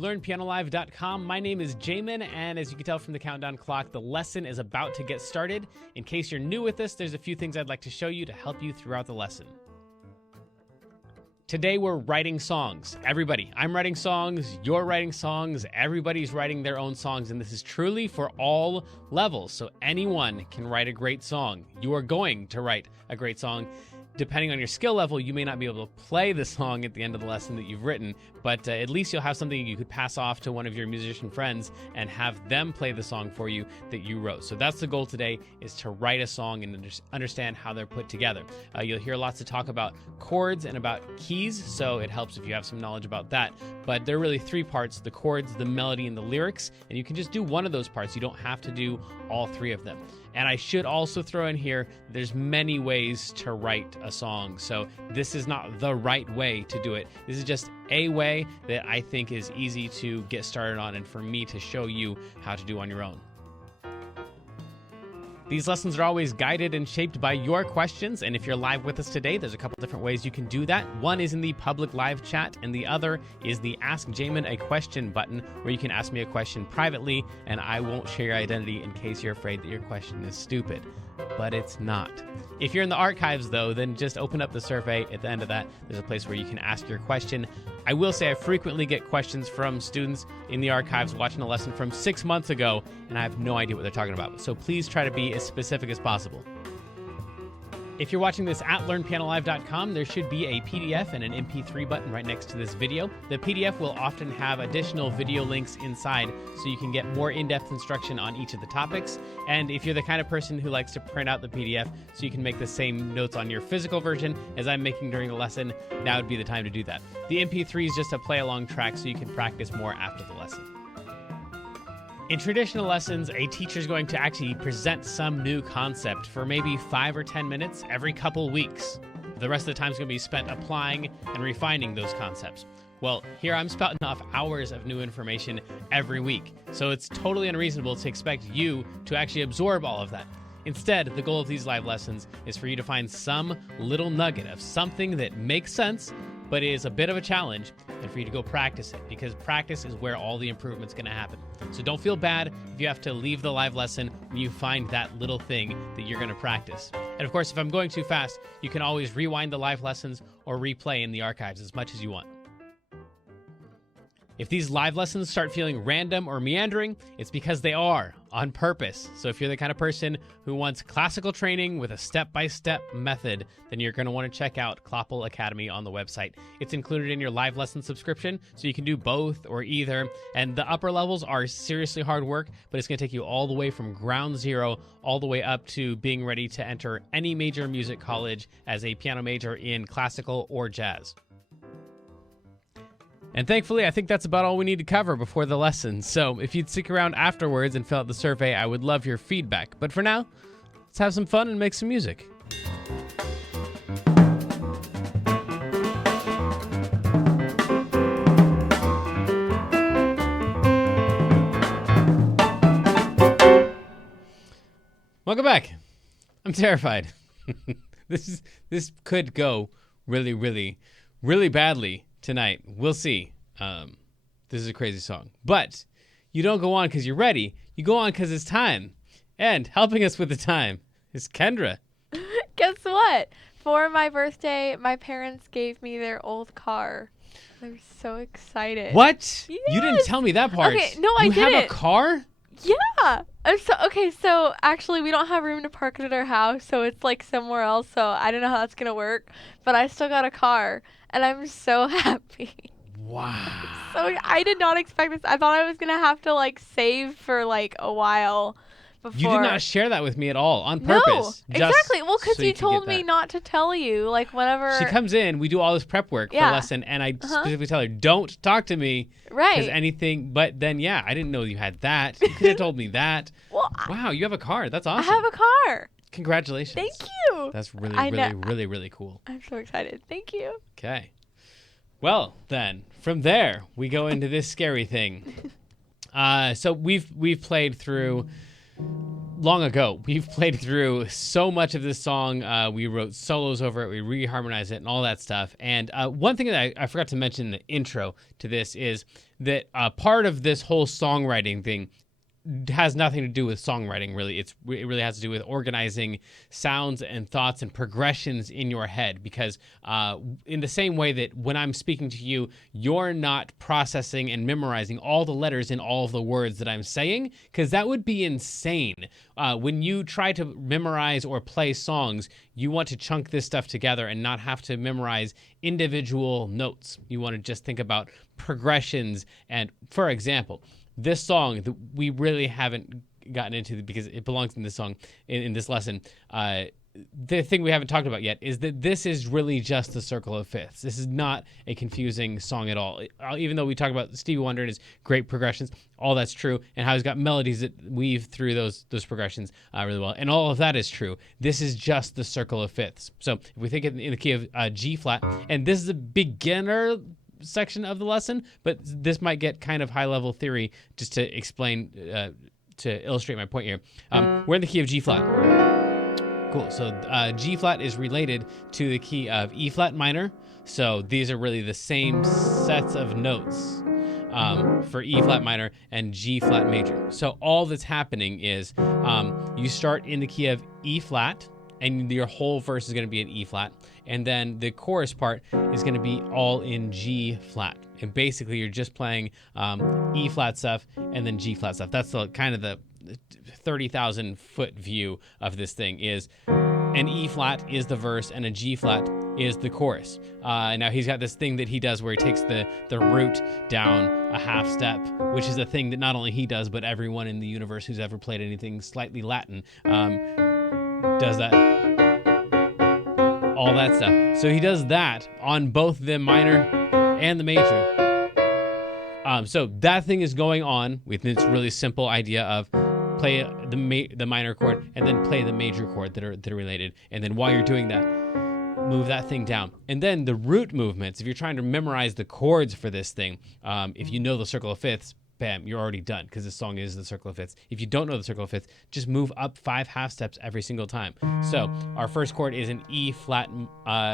LearnPianoLive.com. My name is Jamin, and as you can tell from the countdown clock, the lesson is about to get started. In case you're new with us, there's a few things I'd like to show you to help you throughout the lesson. Today we're writing songs. Everybody, I'm writing songs, you're writing songs, everybody's writing their own songs, and this is truly for all levels, so anyone can write a great song. You are going to write a great song. Depending on your skill level, you may not be able to play the song at the end of the lesson that you've written, but at least you'll have something you could pass off to one of your musician friends and have them play the song for you that you wrote. So that's the goal today, is to write a song and understand how they're put together. You'll hear lots of talk about chords and about keys, so it helps if you have some knowledge about that. But there are really three parts: the chords, the melody, and the lyrics, and you can just do one of those parts. You don't have to do all three of them. And I should also throw in here, there's many ways to write a song. So this is not the right way to do it. This is just a way that I think is easy to get started on and for me to show you how to do on your own. These lessons are always guided and shaped by your questions, and if you're live with us today, there's a couple different ways you can do that. One is in the public live chat, and the other is the Ask Jamin a Question button, where you can ask me a question privately, and I won't share your identity in case you're afraid that your question is stupid. But it's not. If you're in the archives, though, then just open up the survey. At the end of that, there's a place where you can ask your question. I will say I frequently get questions from students in the archives watching a lesson from 6 months ago, and I have no idea what they're talking about. So please try to be as specific as possible. If you're watching this at LearnPianoLive.com, there should be a PDF and an MP3 button right next to this video. The PDF will often have additional video links inside, so you can get more in-depth instruction on each of the topics. And if you're the kind of person who likes to print out the PDF so you can make the same notes on your physical version as I'm making during the lesson, now would be the time to do that. The MP3 is just a play-along track so you can practice more after the lesson. In traditional lessons, a teacher is going to actually present some new concept for maybe 5 or 10 minutes every couple weeks. The rest of the time is going to be spent applying and refining those concepts. Well, here I'm spouting off hours of new information every week, so it's totally unreasonable to expect you to actually absorb all of that. Instead, the goal of these live lessons is for you to find some little nugget of something that makes sense, but is a bit of a challenge, and for you to go practice it, because practice is where all the improvement's going to happen. So don't feel bad if you have to leave the live lesson when you find that little thing that you're going to practice. And of course, if I'm going too fast, you can always rewind the live lessons or replay in the archives as much as you want. If these live lessons start feeling random or meandering, it's because they are, on purpose. So if you're the kind of person who wants classical training with a step-by-step method, then you're going to want to check out Kloppel Academy on the website. It's included in your live lesson subscription, so you can do both or either. And the upper levels are seriously hard work, but it's going to take you all the way from ground zero all the way up to being ready to enter any major music college as a piano major in classical or jazz. And thankfully, I think that's about all we need to cover before the lesson. So if you'd stick around afterwards and fill out the survey, I would love your feedback. But for now, let's have some fun and make some music. Welcome back. I'm terrified. This could go really, really, really badly tonight. We'll see. This is a crazy song. But you don't go on because you're ready. You go on because it's time. And helping us with the time is Kendra. Guess what? For my birthday, my parents gave me their old car. I'm so excited. What? Yes. You didn't tell me that part. Okay, no, I didn't. You have a car? Yeah. So actually we don't have room to park it at our house, so it's like somewhere else, so I don't know how that's going to work, but I still got a car, and I'm so happy. Wow. So I did not expect this. I thought I was going to have to like save for like a while before. You did not share that with me at all on No, purpose. exactly. Well, because so you told me not to tell you, like whenever. She comes in, we do all this prep work for the lesson, and I specifically tell her, don't talk to me. Right. Because anything, but then, yeah, I didn't know you had that. You could have told me that. Well, wow, you have a car. That's awesome. I have a car. Congratulations. Thank you. That's really, really cool. I'm so excited. Thank you. Okay. Well, then, from there, we go into this scary thing. So we've played through long ago. We've played through so much of this song. We wrote solos over it. We reharmonized it and all that stuff. And one thing that I forgot to mention in the intro to this is that part of this whole songwriting thing has nothing to do with songwriting, really. It really has to do with organizing sounds and thoughts and progressions in your head, because in the same way that when I'm speaking to you, you're not processing and memorizing all the letters in all of the words that I'm saying, because that would be insane. When you try to memorize or play songs, you want to chunk this stuff together and not have to memorize individual notes. You want to just think about progressions. And for example, this song that we really haven't gotten into because it belongs in this song, in this lesson, the thing we haven't talked about yet is that this is really just the circle of fifths. This is not a confusing song at all. Even though we talk about Stevie Wonder and his great progressions, all that's true, and how he's got melodies that weave through those progressions really well, and all of that is true. This is just the circle of fifths. So if we think in the key of G flat, and this is a beginner section of the lesson, but this might get kind of high level theory just to explain, to illustrate my point here. We're in the key of G flat. Cool. So G flat is related to the key of E flat minor. So these are really the same sets of notes for E flat minor and G flat major. So all that's happening is you start in the key of E flat, and your whole verse is going to be in E flat, and then the chorus part is going to be all in G flat. And basically, you're just playing E flat stuff and then G flat stuff. That's kind of the 30,000 foot view of this thing. Is an E flat is the verse and a G flat is the chorus. Now he's got this thing that he does where he takes the root down a half step, which is a thing that not only he does, but everyone in the universe who's ever played anything slightly Latin does that, all that stuff. So he does that on both the minor and the major. So that thing is going on with this really simple idea of play the minor chord and then play the major chord that are related. And then while you're doing that, move that thing down. And then the root movements, if you're trying to memorize the chords for this thing, if you know the circle of fifths, bam, you're already done, because this song is the circle of fifths. If you don't know the circle of fifths, just move up 5 half steps every single time. So our first chord is an E flat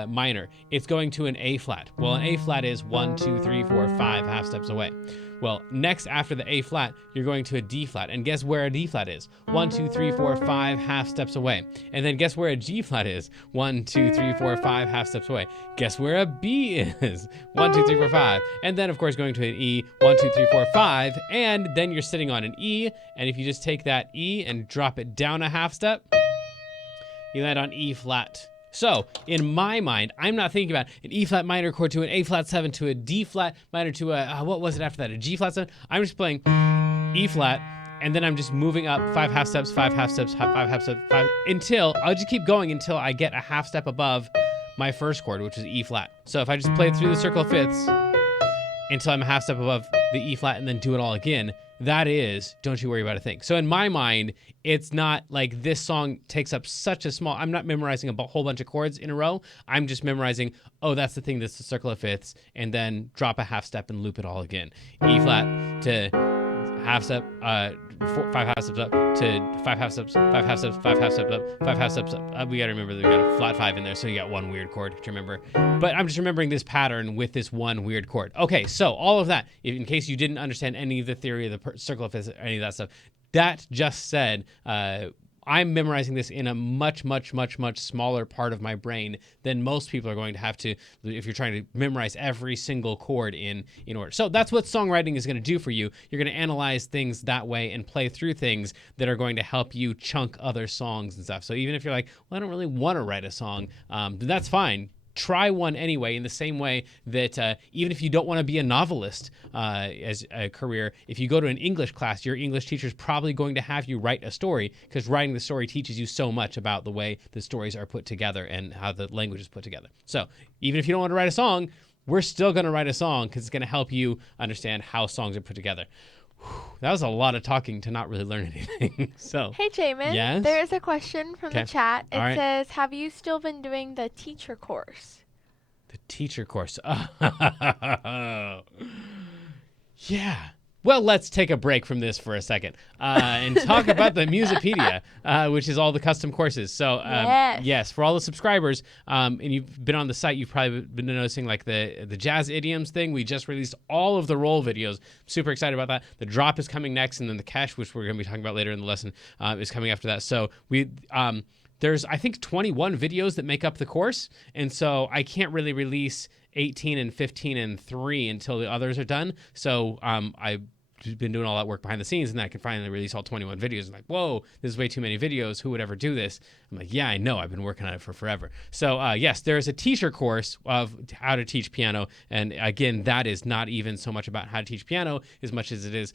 minor. It's going to an A flat. Well, an A flat is 1, 2, 3, 4, 5 half steps away. Well, next after the A flat, you're going to a D flat. And guess where a D flat is? 1, 2, 3, 4, 5 half steps away. And then guess where a G flat is? 1, 2, 3, 4, 5 half steps away. Guess where a B is? 1, 2, 3, 4, 5. And then, of course, going to an E, 1, 2, 3, 4, 5. And then you're sitting on an E. And if you just take that E and drop it down a half step, you land on E flat. So, in my mind, I'm not thinking about an E flat minor chord to an A flat 7 to a D flat minor to a, what was it after that? A G flat 7? I'm just playing E flat, and then I'm just moving up 5 half steps, 5 half steps, 5 half steps, 5, until, I'll just keep going until I get a half step above my first chord, which is E flat. So if I just play through the circle of fifths until I'm a half step above the E flat and then do it all again, that is Don't You Worry About a Thing. So in my mind, it's not like this song takes up such a small, I'm not memorizing a whole bunch of chords in a row. I'm just memorizing, oh, that's the thing, that's the circle of fifths, and then drop a half step and loop it all again. E flat to half step, 5 half steps up to 5 half steps, 5 half steps, 5 half steps up, 5 half steps up. We got to remember that we got a flat 5 in there, so you got one weird chord to remember. But I'm just remembering this pattern with this one weird chord. Okay, so all of that, in case you didn't understand any of the theory of the circle of fifths, any of that stuff, that just said, I'm memorizing this in a much, much, much, much smaller part of my brain than most people are going to have to, if you're trying to memorize every single chord in order. So that's what songwriting is going to do for you. You're going to analyze things that way and play through things that are going to help you chunk other songs and stuff. So even if you're like, well, I don't really want to write a song, then that's fine. Try one anyway, in the same way that even if you don't want to be a novelist as a career, if you go to an English class, your English teacher is probably going to have you write a story, because writing the story teaches you so much about the way the stories are put together and how the language is put together. So even if you don't want to write a song, we're still going to write a song, because it's going to help you understand how songs are put together. That was a lot of talking to not really learn anything. So, hey, Jamin. Yes? There is a question from the chat. It says, have you still been doing the teacher course? The teacher course. Yeah. Well, let's take a break from this for a second and talk about the Musipedia, which is all the custom courses. So, yes, for all the subscribers, and you've been on the site, you've probably been noticing like the jazz idioms thing. We just released all of the roll videos. Super excited about that. The drop is coming next, and then the cache, which we're going to be talking about later in the lesson, is coming after that. So there's, I think, 21 videos that make up the course, and so I can't really release 18 and 15 and 3 until the others are done. So I've been doing all that work behind the scenes, and I can finally release all 21 videos. I'm like, whoa, this is way too many videos. Who would ever do this? I'm like, yeah, I know. I've been working on it for forever. So yes, there's a teacher course of how to teach piano. And again, that is not even so much about how to teach piano as much as it is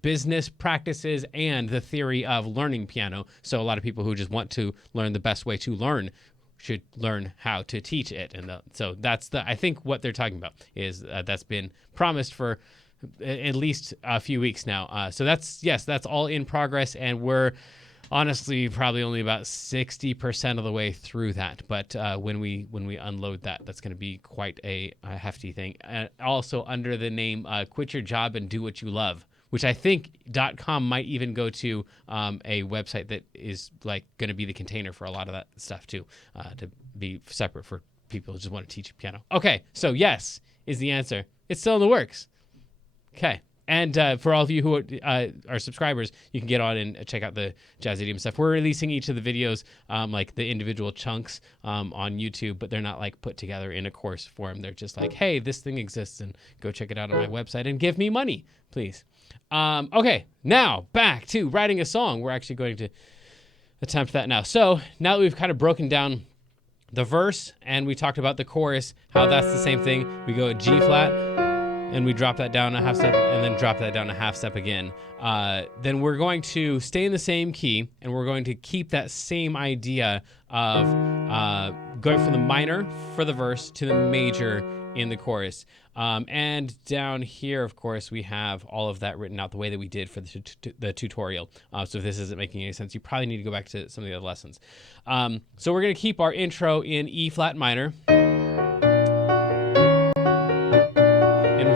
business practices and the theory of learning piano. So a lot of people who just want to learn the best way to learn should learn how to teach it. And so that's I think what they're talking about is that's been promised for at least a few weeks now. So that's all in progress, and we're honestly probably only about 60% of the way through that. But when we unload that, that's going to be quite a hefty thing. Also under the name Quit Your Job and Do What You Love, which I think .com might even go to a website that is like going to be the container for a lot of that stuff too, to be separate for people who just want to teach piano. Okay, so yes is the answer. It's still in the works. Okay. And for all of you who are subscribers, you can get on and check out the Jazz Idiom stuff. We're releasing each of the videos, like the individual chunks on YouTube, but they're not like put together in a course form. They're just like, hey, this thing exists, and go check it out on my website and give me money, please. Okay, now back to writing a song. We're actually going to attempt that now. So now that we've kind of broken down the verse and we talked about the chorus, how that's the same thing. We go a G flat, and we drop that down a half step, and then drop that down a half step again. Then we're going to stay in the same key, and we're going to keep that same idea of going from the minor for the verse to the major in the chorus. And down here, of course, we have all of that written out the way that we did for the tutorial. So if this isn't making any sense, you probably need to go back to some of the other lessons. So we're going to keep our intro in E flat minor.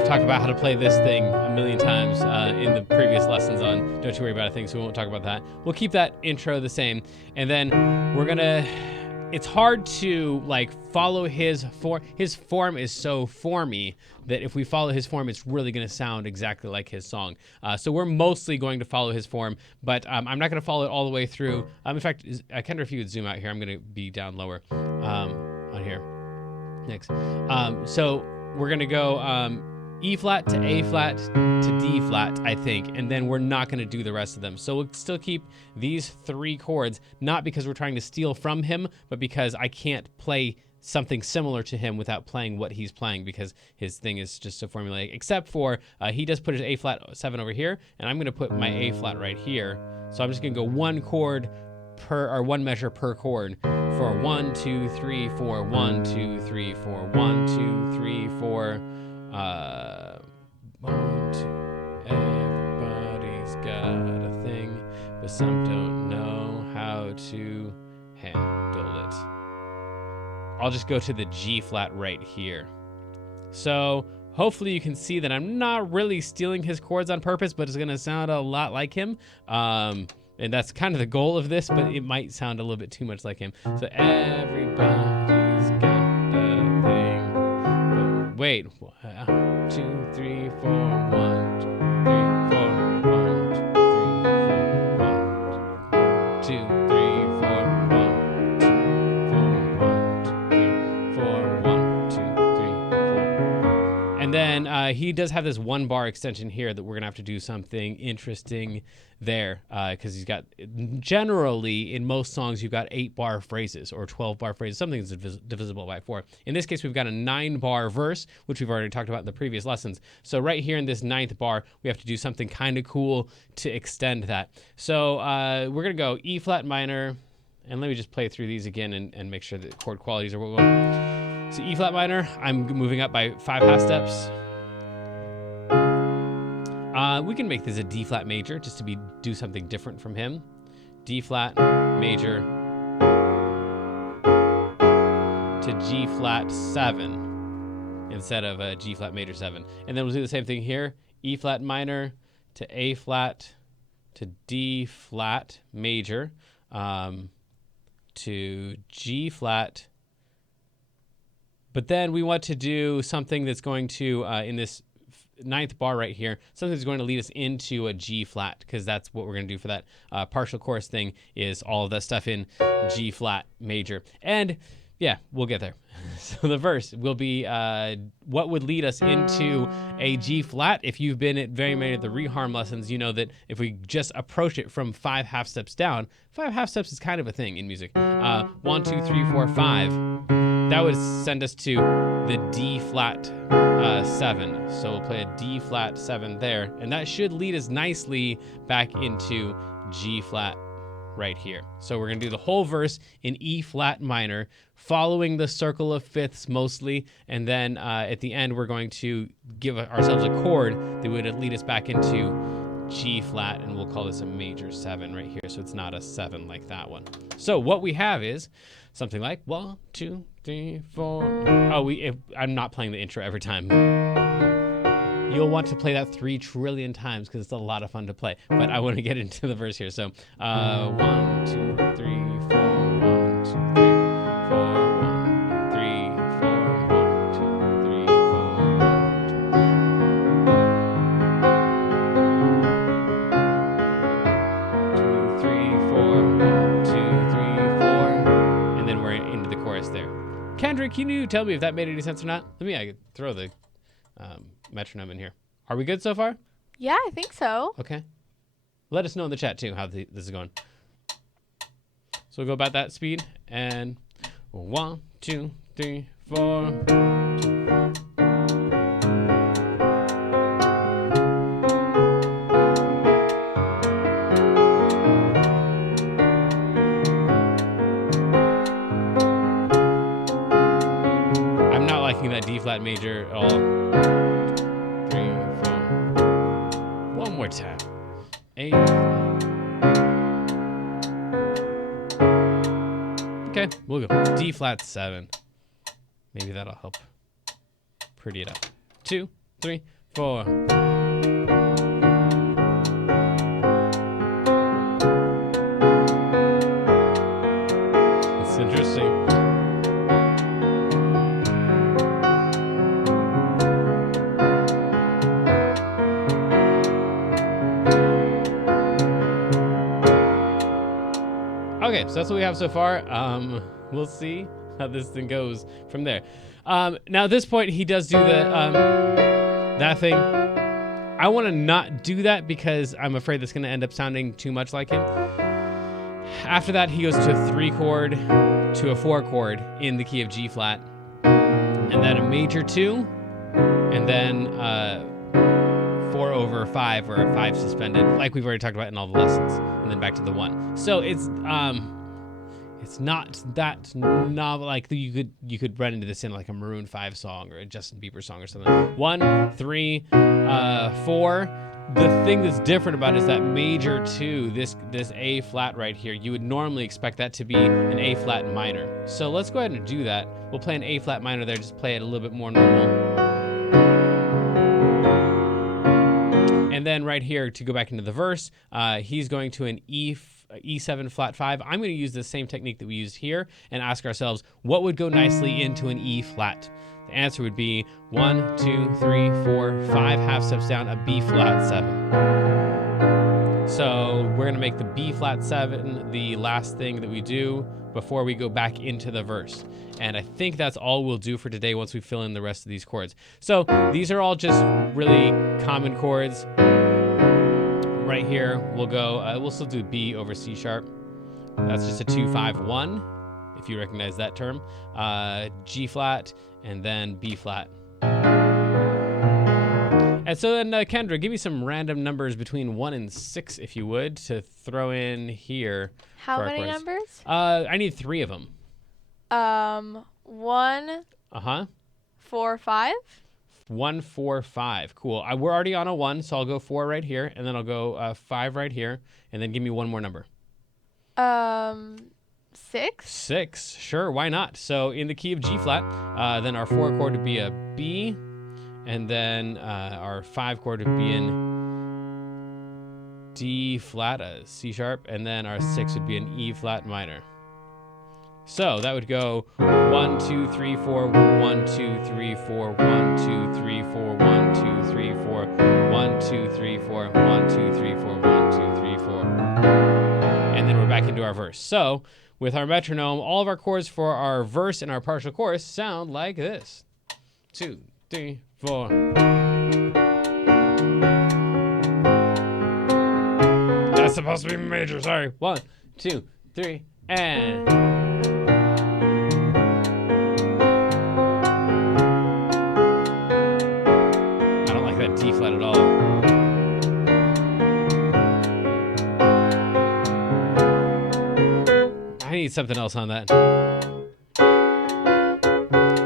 Talked about how to play this thing a million times in the previous lessons on Don't You Worry About a Thing, so we won't talk about that. We'll keep that intro the same, and then we're gonna, it's hard to like follow his form. His form is so formy that if we follow his form, it's really gonna sound exactly like his song. So we're mostly going to follow his form, but I'm not gonna follow it all the way through. In fact, Kendra, if you would zoom out here, I'm gonna be down lower on here. Next. So we're gonna go E flat to A flat to D flat, I think, and then we're not going to do the rest of them. So we'll still keep these 3 chords, not because we're trying to steal from him, but because I can't play something similar to him without playing what he's playing, because his thing is just so formulaic, except for he does put his A flat 7 over here, and I'm going to put my A flat right here. So I'm just going to go 1 chord per, or 1 measure per chord for 1, 2, 3, 4, 1, 2, 3, 4, 1, 2, 3, 4. 1, 2, everybody's got a thing, but some don't know how to handle it. I'll just go to the G flat right here. So hopefully you can see that I'm not really stealing his chords on purpose, but it's going to sound a lot like him. And that's kind of the goal of this, but it might sound a little bit too much like him. So everybody's got a thing. But wait. 2, 3, 4, 1, 2, 3, 4, 1, 2, 3, 4, 1, 2, 3, 4, 1, 2, 4, 1, 2, 3, 4, 1, 2, 3, 4. And then he does have this 1 bar extension here that we're gonna have to do something interesting there, because he's got, generally in most songs you've got 8 bar phrases or 12 bar phrases, something that's divisible by 4. In this case we've got a 9 bar verse, which we've already talked about in the previous lessons. So right here in this 9th bar we have to do something kind of cool to extend that. So we're gonna go E flat minor, and let me just play through these again and make sure that chord qualities are what we want. So E flat minor, I'm moving up by 5 half steps. We can make this a D flat major just to do something different from him. D flat major to G flat 7 instead of a G flat major 7. And then we'll do the same thing here. E flat minor to A flat to D flat major to G flat. But then we want to do something that's going to, in this ninth bar right here, something that's going to lead us into a G flat, because that's what we're going to do for that partial chorus thing, is all of that stuff in G flat major. And yeah, we'll get there. So the verse will be what would lead us into a G flat. If you've been at very many of the reharm lessons, you know that if we just approach it from 5 half steps down, 5 half steps is kind of a thing in music. 1, 2, 3, 4, 5. That would send us to the D flat 7. So we'll play a D flat 7 there, and that should lead us nicely back into G flat right here. So we're going to do the whole verse in E flat minor, following the circle of fifths mostly, and then at the end we're going to give ourselves a chord that would lead us back into G flat, and we'll call this a major 7 right here, so it's not a 7 like that one. So what we have is something like 1, 2, 3, 4. Oh, I'm not playing the intro every time. You'll want to play that 3 trillion times because it's a lot of fun to play. But I want to get into the verse here. So 1, 2, 3, 4, 1, 2, 3, 4, 1, 3, 4, 1, 2, 3, 4, 1, 2, 3, 4, and then we're into the chorus there. Kendrick, can you tell me if that made any sense or not? I could throw the metronome in here. Are we good so far? Yeah, I think so. Okay. Let us know in the chat too how this is going. So we'll go about that speed, and 1, 2, 3, 4. I'm not liking that D flat major at all. 3, 4. One more time. 8. Okay, we'll go D flat 7. Maybe that'll help pretty it up. 2, 3, 4. It's interesting. Okay, so that's what we have so far. We'll see how this thing goes from there. Now at this point, he does do the that thing. I want to not do that because I'm afraid that's going to end up sounding too much like him. After that, he goes to a 3 chord to a 4 chord in the key of G flat, and then a major 2, and then 4 over 5, or a 5 suspended, like we've already talked about in all the lessons, and then back to the 1. So it's not that novel. Like you could run into this in like a Maroon 5 song or a Justin Bieber song or something. 1, 3, 4. The thing that's different about it is that major 2, this A flat right here. You would normally expect that to be an A flat minor. So let's go ahead and do that. We'll play an A flat minor there. Just play it a little bit more normal. And then right here, to go back into the verse, he's going to an E7 flat 5. I'm going to use the same technique that we used here and ask ourselves, what would go nicely into an E flat? The answer would be 1, 2, 3, 4, 5 half steps down, a B flat 7. So we're going to make the B flat 7 the last thing that we do before we go back into the verse. And I think that's all we'll do for today once we fill in the rest of these chords. So these are all just really common chords. Right here, we'll go, we'll still do B over C sharp. That's just a 2, 5, 1, if you recognize that term. G flat, and then B flat. And so then, Kendra, give me some random numbers between 1 and 6, if you would, to throw in here. How many numbers? I need 3 of them. 1. 4, 5. 1, 4, 5. Cool. We're already on a 1, so I'll go 4 right here, and then I'll go 5 right here, and then give me one more number. 6. 6. Sure, why not? So in the key of G flat, then our 4 chord would be a B, And then our 5 chord would be in D flat, C sharp, and then our 6 would be an E flat minor. So that would go 1, 2, 3, 4, 1, 2, 3, 4, 1, 2, 3, 4, 1, 2, 3, 4, 1, 2, 3, 4, 1, 2, 3, 4, 1, 2, 3, 4. And then we're back into our verse. So with our metronome, all of our chords for our verse and our partial chorus sound like this. 2, 3, 4. That's supposed to be major, sorry. 1, 2, 3, and... I don't like that D flat at all. I need something else on that.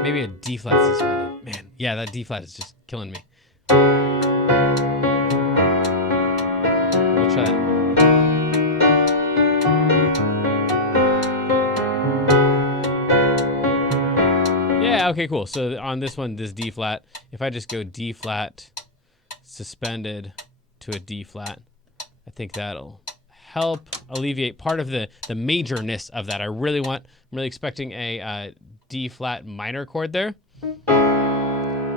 Maybe a D flat suspended. Man, yeah, that D flat is just killing me. We'll try that. Yeah, okay, cool. So on this one, this D flat, if I just go D flat suspended to a D flat, I think that'll help alleviate part of the majorness of that. I'm really expecting a D flat minor chord there.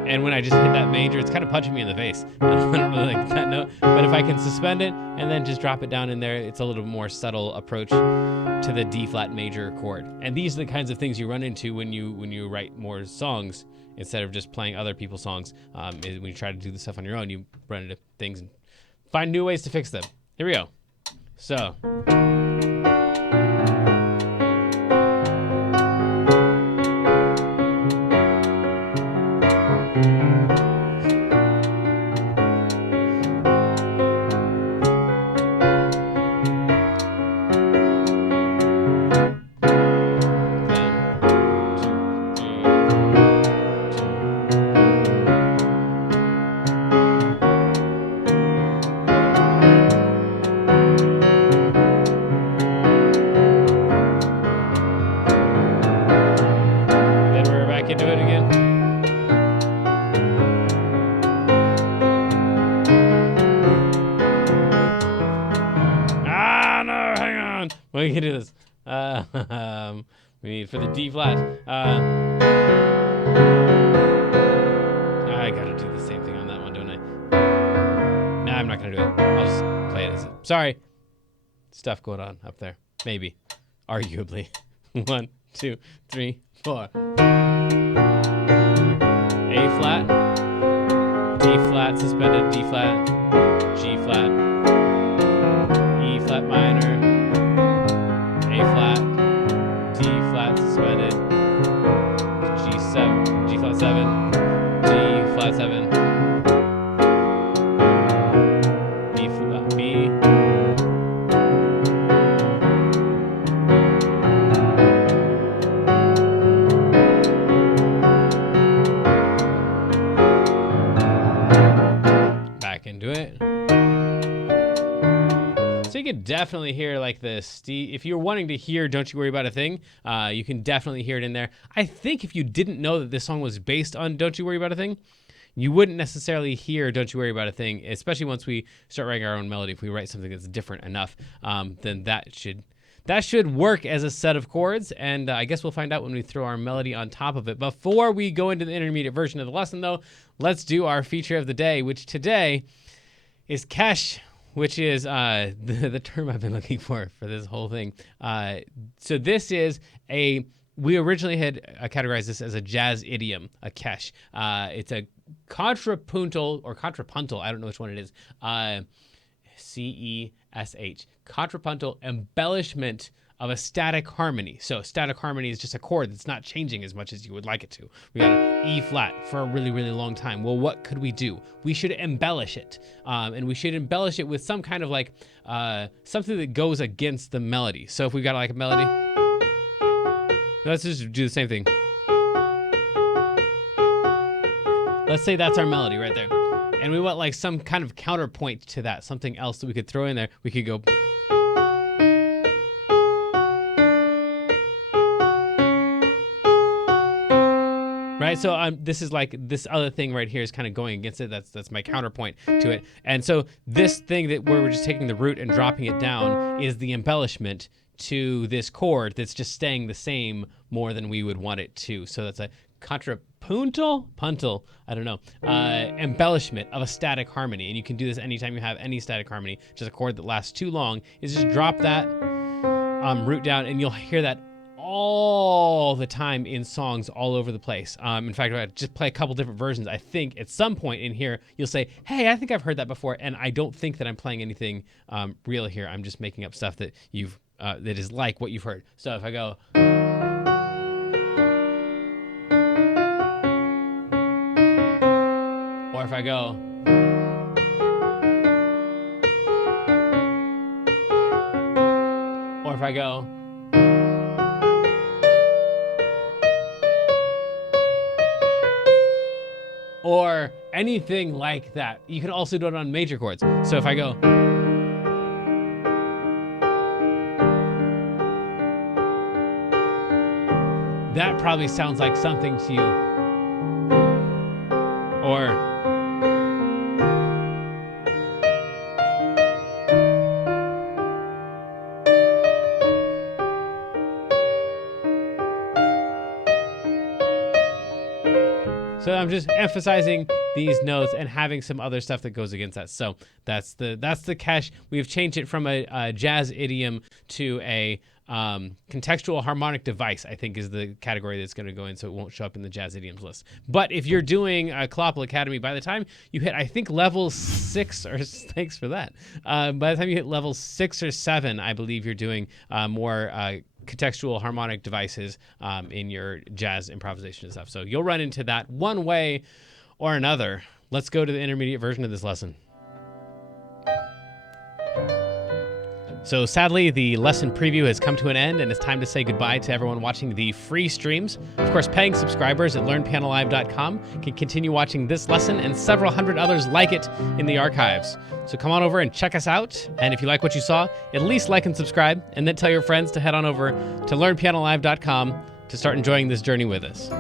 And when I just hit that major, it's kind of punching me in the face. I don't really like that note. But if I can suspend it and then just drop it down in there, it's a little more subtle approach to the D flat major chord. And these are the kinds of things you run into when you write more songs instead of just playing other people's songs. When you try to do the stuff on your own, you run into things and find new ways to fix them. Here we go. So. Into it again. Ah, no, hang on. We can do this. We need for the D flat. I gotta do the same thing on that one, don't I? Nah, I'm not gonna do it. I'll just play it as it. Sorry. Stuff going on up there. Maybe. Arguably. 1, 2, 3, 4. A flat, D flat suspended, D flat, G flat, E flat minor, A flat, D flat suspended, G7, G flat 7, D flat 7, B flat B. Into it. So you can definitely hear like this. If you're wanting to hear Don't You Worry About a Thing, you can definitely hear it in there. I think if you didn't know that this song was based on Don't You Worry About a Thing, you wouldn't necessarily hear Don't You Worry About a Thing, especially once we start writing our own melody. If we write something that's different enough, then that should work as a set of chords, and I guess we'll find out when we throw our melody on top of it. Before we go into the intermediate version of the lesson, though, let's do our feature of the day, which today is kesh, which is the term I've been looking for this whole thing. So this is we originally had categorized this as a jazz idiom, a kesh. It's a contrapuntal or contrapuntal, I don't know which one it is, C-E-S-H, contrapuntal embellishment of a static harmony. So static harmony is just a chord that's not changing as much as you would like it to. We got an E flat for a really, really long time. Well, what could we do? We should embellish it. And we should embellish it with some kind of like something that goes against the melody. So if we've got like a melody, let's just do the same thing. Let's say that's our melody right there. And we want like some kind of counterpoint to that, something else that we could throw in there. We could go. Right? right? So this is like this other thing right here is kind of going against it. That's my counterpoint to it. And so this thing that where we're just taking the root and dropping it down is the embellishment to this chord that's just staying the same more than we would want it to. So that's a puntal, I don't know, embellishment of a static harmony. And you can do this anytime you have any static harmony, just a chord that lasts too long, is just drop that root down, and you'll hear that all the time in songs all over the place. In fact, if I just play a couple different versions, I think at some point in here, you'll say, hey, I think I've heard that before, and I don't think that I'm playing anything real here. I'm just making up stuff that that is like what you've heard. So if I go... Or if I go... Or if I go... Or anything like that. You can also do it on major chords. So if I go... That probably sounds like something to you. Or... So I'm just emphasizing these notes and having some other stuff that goes against that. So that's the cache. We've changed it from a jazz idiom to a contextual harmonic device, I think is the category that's going to go in, so it won't show up in the jazz idioms list. But if you're doing Clopple Academy, by the time you hit, I think, level 6, or thanks for that. By the time you hit level 6 or 7, I believe you're doing more contextual harmonic devices in your jazz improvisation and stuff. So you'll run into that one way or another. Let's go to the intermediate version of this lesson. So sadly, the lesson preview has come to an end, and it's time to say goodbye to everyone watching the free streams. Of course, paying subscribers at learnpianolive.com can continue watching this lesson and several hundred others like it in the archives. So come on over and check us out. And if you like what you saw, at least like and subscribe, and then tell your friends to head on over to learnpianolive.com to start enjoying this journey with us.